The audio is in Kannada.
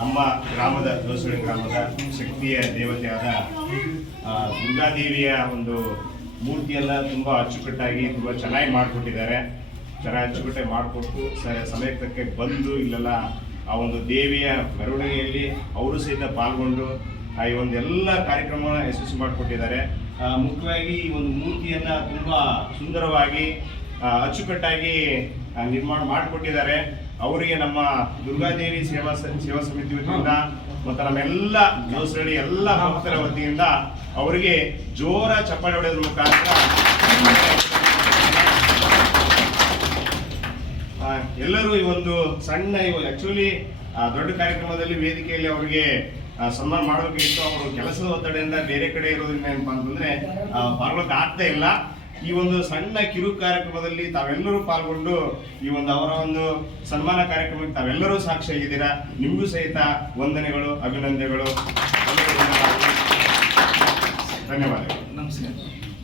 ನಮ್ಮ ಗ್ರಾಮದ ಜೋಸಳ್ಳಿ ಗ್ರಾಮದ ಶಕ್ತಿಯ ದೇವತೆಯಾದ ದುರ್ಗಾದೇವಿಯ ಒಂದು ಮೂರ್ತಿಯೆಲ್ಲ ತುಂಬ ಅಚ್ಚುಕಟ್ಟಾಗಿ ತುಂಬ ಚೆನ್ನಾಗಿ ಮಾಡಿಕೊಟ್ಟಿದ್ದಾರೆ. ಚೆನ್ನಾಗಿ ಅಚ್ಚುಕಟ್ಟಾಗಿ ಮಾಡಿಕೊಟ್ಟು ಸಮಯಕ್ಕೆ ಬಂದು ಇಲ್ಲೆಲ್ಲ ಆ ಒಂದು ದೇವಿಯ ಮೆರವಣಿಗೆಯಲ್ಲಿ ಅವರು ಸಹಿತ ಪಾಲ್ಗೊಂಡು ಈ ಒಂದು ಎಲ್ಲ ಕಾರ್ಯಕ್ರಮವನ್ನು ಯಶಸ್ವಿ ಮಾಡಿಕೊಟ್ಟಿದ್ದಾರೆ. ಮುಖ್ಯವಾಗಿ ಈ ಒಂದು ಮೂರ್ತಿಯನ್ನು ತುಂಬ ಸುಂದರವಾಗಿ ಅಚ್ಚುಕಟ್ಟಾಗಿ ನಿರ್ಮಾಣ ಮಾಡಿಕೊಟ್ಟಿದ್ದಾರೆ. ಅವರಿಗೆ ನಮ್ಮ ದುರ್ಗಾದೇವಿ ಸೇವಾ ಸಮಿತಿ ವತಿಯಿಂದ ಮತ್ತು ನಮ್ಮೆಲ್ಲ ಜೋಸಳ್ಳಿ ಎಲ್ಲ ಭಕ್ತರ ವತಿಯಿಂದ ಅವರಿಗೆ ಜೋರ ಚಪ್ಪಾಳೆ ಹೊಡೆಯೋದ್ರ ಮುಖಾಂತರ ಎಲ್ಲರೂ ಈ ಒಂದು ಸಣ್ಣ ಆಕ್ಚುಲಿ ದೊಡ್ಡ ಕಾರ್ಯಕ್ರಮದಲ್ಲಿ ವೇದಿಕೆಯಲ್ಲಿ ಅವರಿಗೆ ಸನ್ಮಾನ ಮಾಡಬೇಕಿತ್ತು. ಅವರು ಕೆಲಸದ ಒತ್ತಡದಿಂದ ಬೇರೆ ಕಡೆ ಇರೋದ್ರಿಂದ ಏನಪ್ಪಾ ಅಂತಂದ್ರೆ ಪಾಲ್ಗೊಳ್ಳಕ್ಕೆ ಆಗ್ತಾ ಇಲ್ಲ. ಈ ಒಂದು ಸಣ್ಣ ಕಿರು ಕಾರ್ಯಕ್ರಮದಲ್ಲಿ ತಾವೆಲ್ಲರೂ ಪಾಲ್ಗೊಂಡು ಈ ಒಂದು ಅವರ ಒಂದು ಸನ್ಮಾನ ಕಾರ್ಯಕ್ರಮಕ್ಕೆ ತಾವೆಲ್ಲರೂ ಸಾಕ್ಷಿಯಾಗಿದ್ದೀರಾ. ನಿಮಗೂ ಸಹಿತ ವಂದನೆಗಳು, ಅಭಿನಂದನೆಗಳು, ಧನ್ಯವಾದಗಳು. ನಮಸ್ಕಾರ.